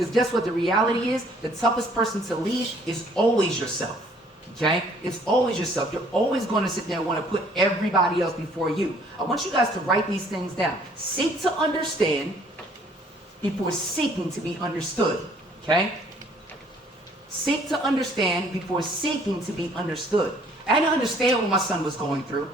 Because guess what? The reality is, the toughest person to lead is always yourself. Okay? It's always yourself. You're always going to sit there and want to put everybody else before you. I want you guys to write these things down. Seek to understand before seeking to be understood. Okay? Seek to understand before seeking to be understood. I had to understand what my son was going through.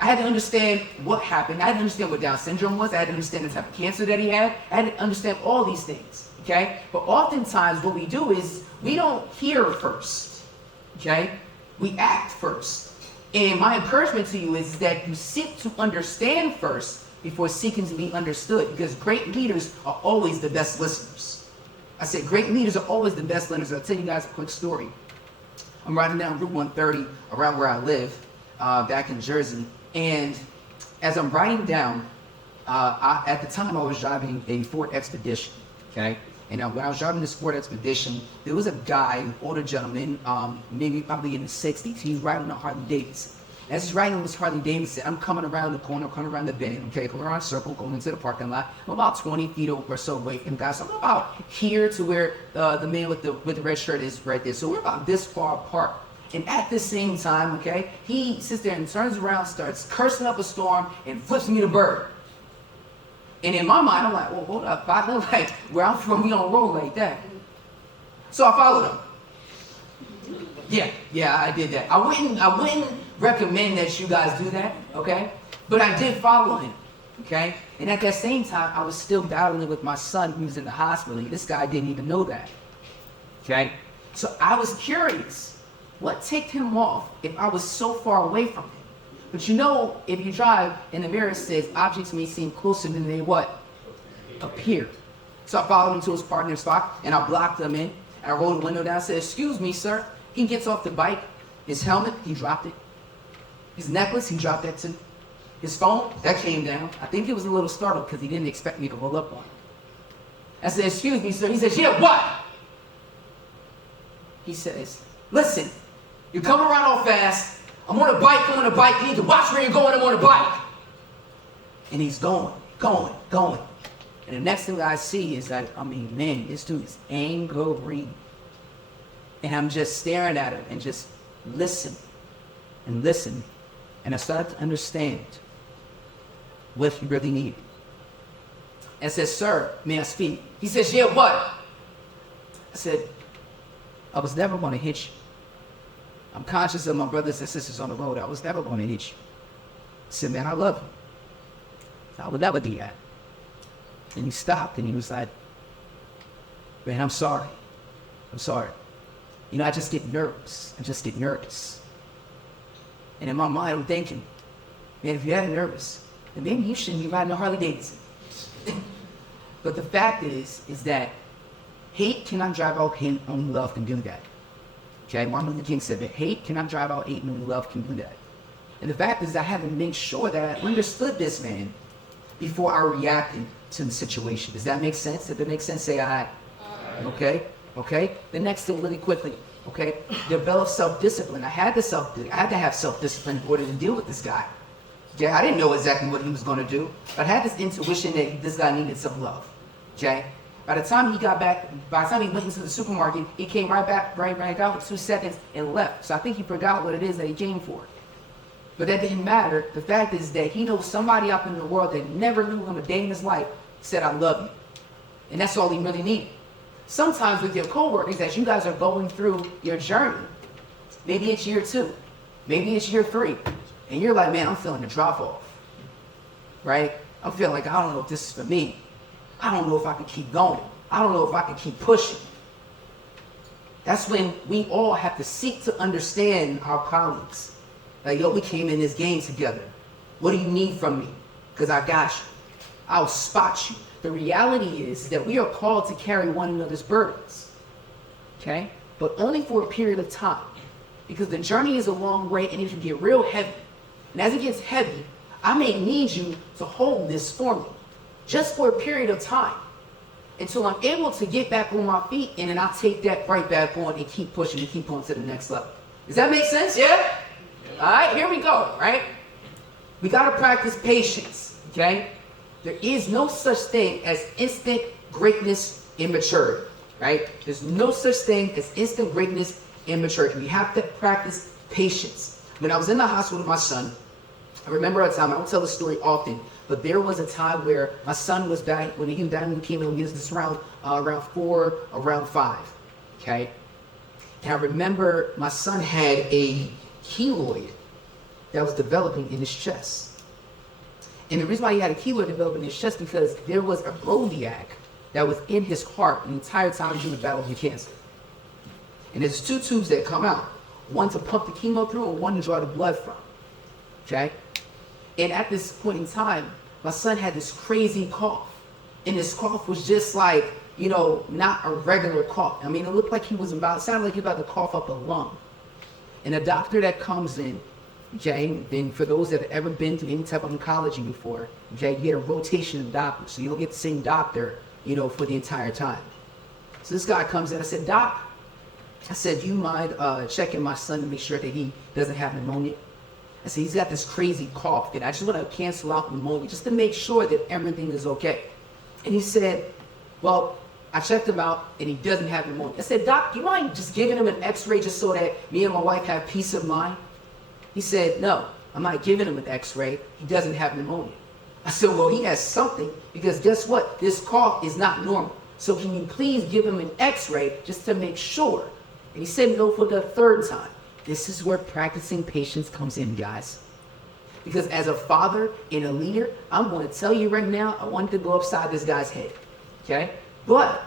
I had to understand what happened. I had to understand what Down syndrome was. I had to understand the type of cancer that he had. I had to understand all these things. Okay? But oftentimes what we do is we don't hear first. Okay? We act first. And my encouragement to you is that you seek to understand first before seeking to be understood. Because great leaders are always the best listeners. I said great leaders are always the best listeners. I'll tell you guys a quick story. I'm riding down Route 130 around where I live, back in Jersey. And as I'm riding down, at the time I was driving a Ford Expedition. Okay? And when I was driving this Ford Expedition, there was a guy, an older gentleman, maybe probably in his 60s. He's riding a Harley Davidson. As he's riding this Harley Davidson, I'm coming around the corner, coming around the bend, okay, going around a circle, going into the parking lot. I'm about 20 feet or so away from the guy. So I'm about here to where the man with the red shirt is right there. So we're about this far apart. And at the same time, okay, he sits there and turns around, starts cursing up a storm, and flips me the bird. And in my mind, I'm like, well, hold up, I look like where I'm from, we don't roll like that. So I followed him. Yeah, I did that. I wouldn't recommend that you guys do that, okay? But I did follow him, okay? And at that same time, I was still battling with my son who was in the hospital. And this guy didn't even know that, okay? So I was curious, what ticked him off if I was so far away from him? But you know, if you drive and the mirror says objects may seem closer than they what? Appear. So I followed him to his partner spot and I blocked him in. And I rolled the window down and said, excuse me, sir. He gets off the bike. His helmet, he dropped it. His necklace, he dropped that too. His phone, that came down. I think he was a little startled because he didn't expect me to roll up on him. I said, excuse me, sir. He says, yeah, what? He says, listen, you're coming around all fast. I'm on a bike, You need to watch where you're going, I'm on a bike. And he's going. And the next thing I see is that, man, this dude is angry. And I'm just staring at him and just listen. And I started to understand what he really needed. And I said, sir, may I speak? He says, yeah, what? I said, I was never going to hit you. I'm conscious of my brothers and sisters on the road. I was never going to hit you. I said, man, I love you. I would never do that. And he stopped and he was like, man, I'm sorry. You know, I just get nervous. And in my mind, I'm thinking, man, if you're that nervous, then maybe you shouldn't be riding a Harley Davidson. But the fact is that hate cannot drive out hate, only love can do that. Okay, Martin Luther King said that hate cannot drive out hate, only love can do that. And the fact is I had to make sure that I understood this man before I reacted to the situation. Does that make sense? If it makes sense, say aye. Okay? The next thing really quickly, okay? Develop self-discipline. I had to have self-discipline in order to deal with this guy. Okay? I didn't know exactly what he was going to do, but I had this intuition that this guy needed some love. Okay? By the time he went into the supermarket, he came right back out for 2 seconds and left. So I think he forgot what it is that he came for. But that didn't matter. The fact is that he knows somebody out in the world that never knew him a day in his life said, I love you. And that's all he really needed. Sometimes with your coworkers, as you guys are going through your journey, maybe it's year 2, maybe it's year 3, and you're like, man, I'm feeling the drop off, right? I'm feeling like, I don't know if this is for me. I don't know if I can keep going. I don't know if I can keep pushing. That's when we all have to seek to understand our colleagues. Like, yo, we came in this game together. What do you need from me? Because I got you. I'll spot you. The reality is that we are called to carry one another's burdens, okay? But only for a period of time, because the journey is a long way and it can get real heavy. And as it gets heavy, I may need you to hold this for me, just for a period of time, until I'm able to get back on my feet, and then I'll take that right back on and keep pushing and keep on to the next level. Does that make sense? Yeah? All right, here we go, right? We got to practice patience, okay? There is no such thing as instant greatness immaturity, right? There's no such thing as instant greatness and maturity. We have to practice patience. When I was in the hospital with my son, I remember a time, I don't tell the story often, but there was a time where my son was back, when he came down with leukemia, he was just around 4, around 5, okay? And I remember my son had a keloid that was developing in his chest. And the reason why he had a keloid developing in his chest because there was a Brodiac that was in his heart the entire time he was in the battle with cancer. And there's 2 tubes that come out, one to pump the chemo through and one to draw the blood from, okay? And at this point in time, my son had this crazy cough. And this cough was just like, you know, not a regular cough. I mean, it looked like he was sounded like he was about to cough up a lung. And a doctor that comes in, okay, and for those that have ever been to any type of oncology before, okay, you get a rotation of doctors. So you don't get the same doctor, you know, for the entire time. So this guy comes in, I said, Doc, I said, do you mind checking my son to make sure that he doesn't have pneumonia? I said, he's got this crazy cough, and I just want to cancel out pneumonia just to make sure that everything is okay. And he said, well, I checked him out, and he doesn't have pneumonia. I said, Doc, do you mind just giving him an x-ray just so that me and my wife have peace of mind? He said, no, I'm not giving him an x-ray. He doesn't have pneumonia. I said, well, he has something, because guess what? This cough is not normal. So can you please give him an x-ray just to make sure? And he said no for the 3rd time. This is where practicing patience comes in, guys. Because as a father and a leader, I'm going to tell you right now, I wanted to go upside this guy's head, okay? But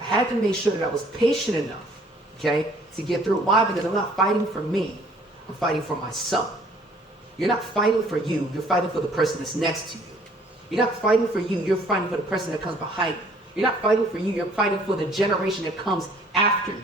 I had to make sure that I was patient enough, okay, to get through. Why? Because I'm not fighting for me. I'm fighting for my son. You're not fighting for you. You're fighting for the person that's next to you. You're not fighting for you. You're fighting for the person that comes behind you. You're not fighting for you. You're fighting for the generation that comes after you.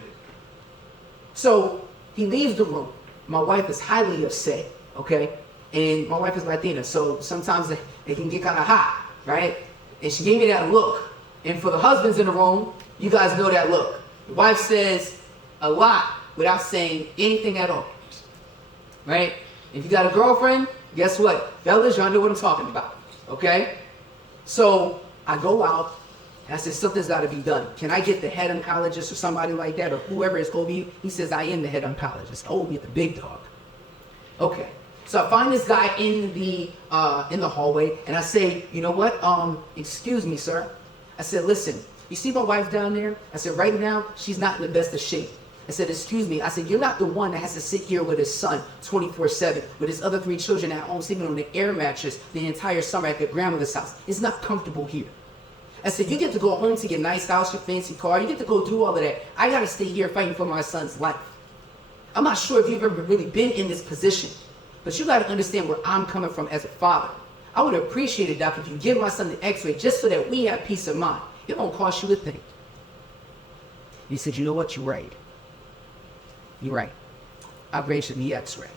So he leaves the room. My wife is highly upset, okay? And my wife is Latina, so sometimes they can get kind of hot, right? And she gave me that look. And for the husbands in the room, you guys know that look. The wife says a lot without saying anything at all, right? If you got a girlfriend, guess what? Fellas, y'all know what I'm talking about, okay? So I go out, and I said, something's got to be done. Can I get the head oncologist or somebody like that, or whoever it's going to be? He says, I am the head oncologist. Oh, get the big dog. Okay. So I find this guy in the hallway, and I say, you know what? Excuse me, sir. I said, listen, you see my wife down there? I said, right now, she's not in the best of shape. I said, excuse me. I said, you're not the one that has to sit here with his son 24/7, with his other 3 children at home sleeping on the air mattress the entire summer at their grandmother's house. It's not comfortable here. I said, you get to go home to your nice house, your fancy car. You get to go do all of that. I got to stay here fighting for my son's life. I'm not sure if you've ever really been in this position, but you got to understand where I'm coming from as a father. I would appreciate it, Doc, if you give my son the x-ray just so that we have peace of mind. It won't cost you a thing. He said, you know what? You're right. You're right. I'll raise him the x-ray.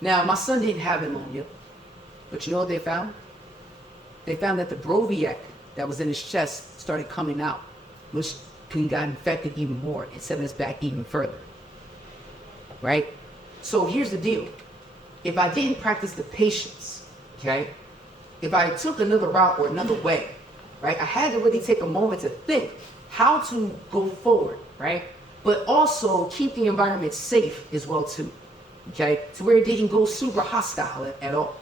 Now, my son didn't have pneumonia, but you know what they found? They found that the Brodiac that was in his chest started coming out, which got infected even more and set us back even further, right? So here's the deal. If I didn't practice the patience, okay, if I took another route or another way, right, I had to really take a moment to think how to go forward, right? But also keep the environment safe as well too, okay, to where it didn't go super hostile at all.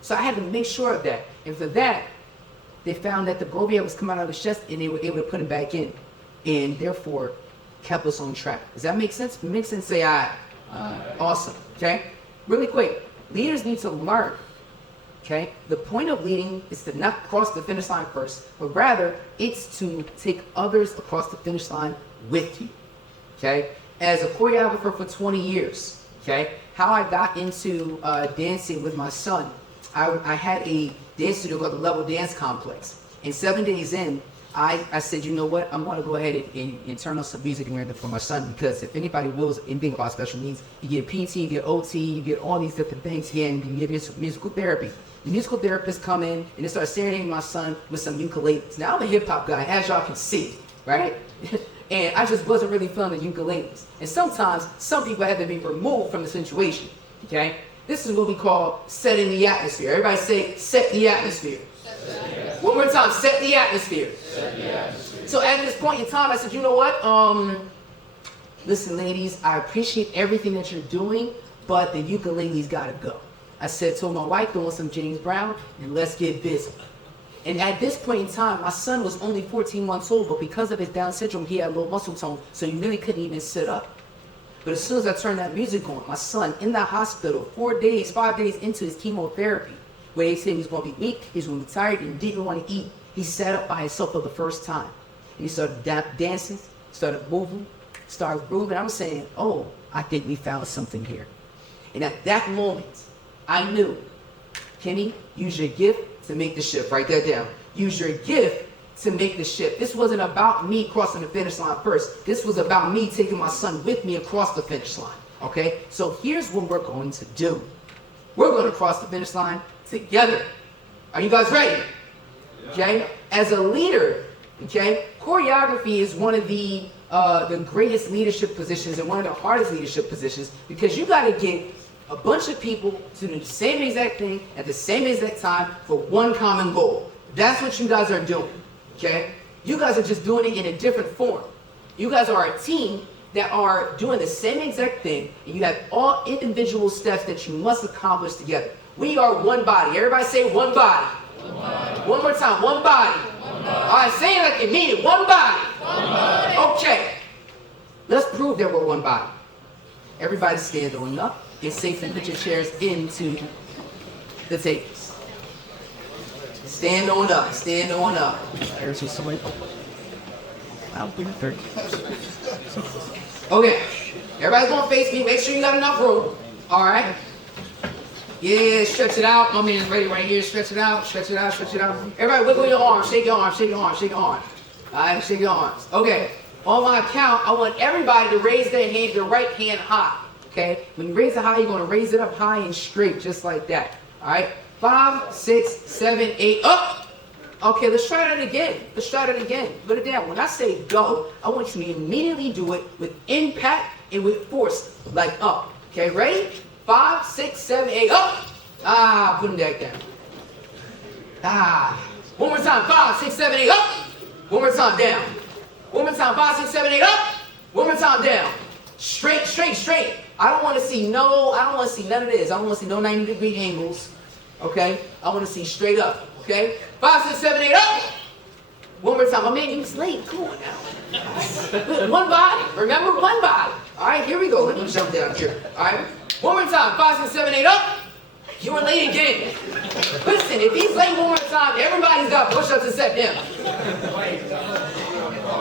So I had to make sure of that. And for that, they found that the Brodiac was coming out of his chest and they were able to put him back in. And therefore, kept us on track. Does that make sense? If it makes sense, say aye. Awesome, okay? Really quick, leaders need to learn, okay? The point of leading is to not cross the finish line first, but rather it's to take others across the finish line with you, okay? As a choreographer for 20 years, okay, how I got into dancing with my son, I had a dance studio called the Level Dance Complex. And 7 days in, I said, you know what, I'm going to go ahead and turn on some music and learn it for my son, because if anybody wills anything about special needs, you get PT, you get OT, you get all these different things here, and you get musical therapy. The musical therapist come in and they start serenading my son with some ukuleles. Now I'm a hip hop guy, as y'all can see, right? And I just wasn't really feeling the ukuleles. And sometimes some people had to be removed from the situation, okay? This is what we call setting the atmosphere. Everybody say, set the atmosphere. One more time, set the atmosphere. Set the atmosphere. So at this point in time, I said, you know what? Listen, ladies, I appreciate everything that you're doing, but the ukulele's gotta go. I said to my wife, throw on some James Brown, and let's get busy. And at this point in time, my son was only 14 months old, but because of his Down syndrome, he had low muscle tone, so he really couldn't even sit up. But as soon as I turned that music on, my son in the hospital, 5 days into his chemotherapy, where they said he was going to be weak, he was going to be tired, and didn't want to eat, he sat up by himself for the first time. And he started dancing, started moving, started grooving. I'm saying, oh, I think we found something here. And at that moment, I knew, Kenny, use your gift to make the shift. Write that down. Use your gift to make the shift. This wasn't about me crossing the finish line first. This was about me taking my son with me across the finish line. Okay? So here's what we're going to do. We're going to cross the finish line together. Are you guys ready? Okay? As a leader, okay, choreography is one of the greatest leadership positions and one of the hardest leadership positions, because you got to get a bunch of people to do the same exact thing at the same exact time for one common goal. That's what you guys are doing, okay? You guys are just doing it in a different form. You guys are a team that are doing the same exact thing, and you have all individual steps that you must accomplish together. We are one body. Everybody say one body. One body. One more time, one body. One body. All right, say it like you mean it. One body. One body. Okay. Let's prove that we're one body. Everybody stand on up. It's safe to put your chairs into the tables. Stand on up. Stand on up. There's somebody. I'll bring 30. Okay. Everybody's going to face me. Make sure you got enough room. All right. Yeah, stretch it out. My man's ready right here. Stretch it out. Stretch it out. Stretch it out. Everybody wiggle your arms. Shake your arms. Shake your arms. Shake your arms. All right. Shake your arms. Okay. On my count, I want everybody to raise their hand, their right hand high. Okay? When you raise it high, you're going to raise it up high and straight, just like that. All right? 5, 6, 7, 8, up. Okay, let's try that again. Let's try that again. Put it down. When I say go, I want you to immediately do it with impact and with force, like up. Okay, ready? 5, 6, 7, 8, up. Ah, put them back down. Ah. One more time. 5, 6, 7, 8, up. One more time, down. One more time. 5, 6, 7, 8, up. One more time, down. Straight, straight, straight. I don't want to see none of this. I don't want to see no 90-degree angles. Okay? I want to see straight up. Okay? 5, 6, 7, 8, up. One more time. I mean, you was late. Come on now. One body. Remember, one body. All right, here we go. Let me jump down here. All right? One more time. 5, 6, 7, 8, up. You were late again. Listen, if he's late one more time, everybody's got push-ups to set him.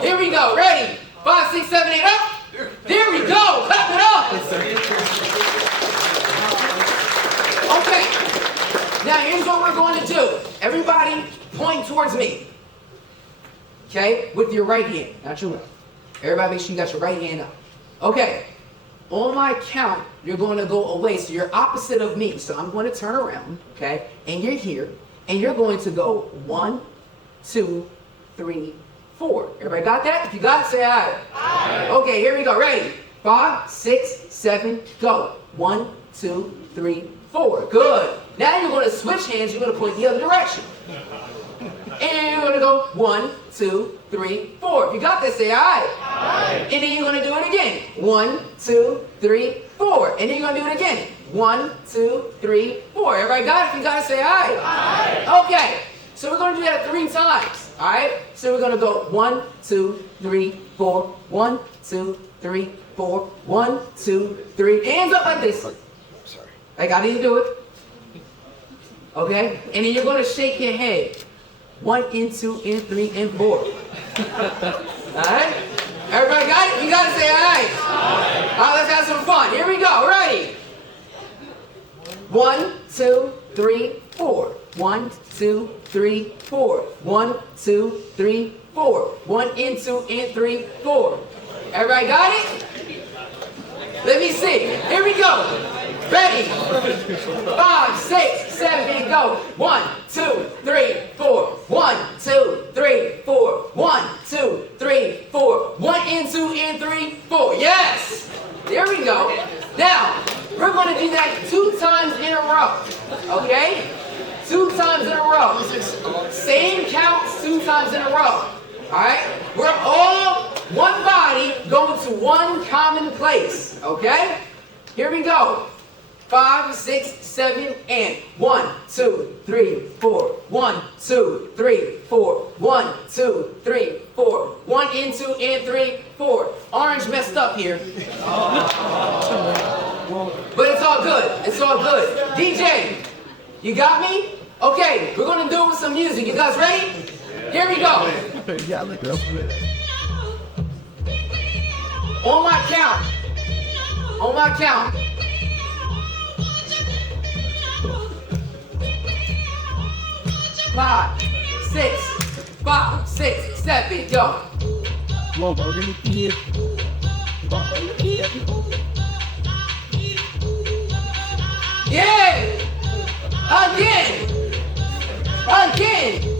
Here we go. Ready? 5, 6, 7, 8, up. There we go. Clap it up. Okay. Now here's what we're going to do. Everybody point towards me. Okay? With your right hand, not your left. Everybody make sure you got your right hand up. Okay. On my count, you're going to go away. So you're opposite of me. So I'm going to turn around. Okay? And you're here. And you're going to go 1, 2, 3, 4. Everybody got that? If you got it, say aye. Aye. Okay, here we go. Ready? 5, 6, 7, go. 1, 2, 3, 4. Good. Now you're going to switch hands. You're going to point the other direction. And you're going to go 1, 2, 3, 4. If you got that, say aye. Aye. And then you're going to do it again. 1, 2, 3, 4. And then you're going to do it again. 1, 2, 3, 4. Everybody got it? If you got it, say aye. Aye. Okay. So we're going to do that 3 times. All right? So we're going to go 1, 2, 3, 4. 1, 2, 3, 4. 1, 2, 3. Hands up like this. Sorry. Like I didn't do it. Okay? And then you're going to shake your head. 1 and 2 and 3 and 4. All right? Everybody got it? You got to say all right. All right, let's have some fun. Here we go. Ready? 1, 2, 3, 4. 1, 2, 3, 4. 1, 2, 3, 4. 1 and 2 and 3, 4. Everybody got it? Let me see. Here we go. Ready? 5, 6, 7, and go. 1, 2, 3, 4. 1, 2, 3, 4. 1, 2, 3, 4. 1 and 2 and 3, 4. Yes! There we go. Now, we're going to do that 2 times in a row. Okay? 2 times in a row. Same counts 2 times in a row. Alright? We're all one body going to one common place, okay? Here we go. 5, 6, 7, and 1, 2, 3, 4. 1, 2, 3, 4. 1, 2, 3, 4. 1 and 2 and 3, 4. Orange messed up here. But it's all good. It's all good. DJ, you got me? Okay, we're gonna do it with some music. You guys ready? Here we go. Yeah, let's go. On my count. On my count. 5, 6, 5, 6, 7, go. Whoa, bro, give me kids. Yeah! Again! Again!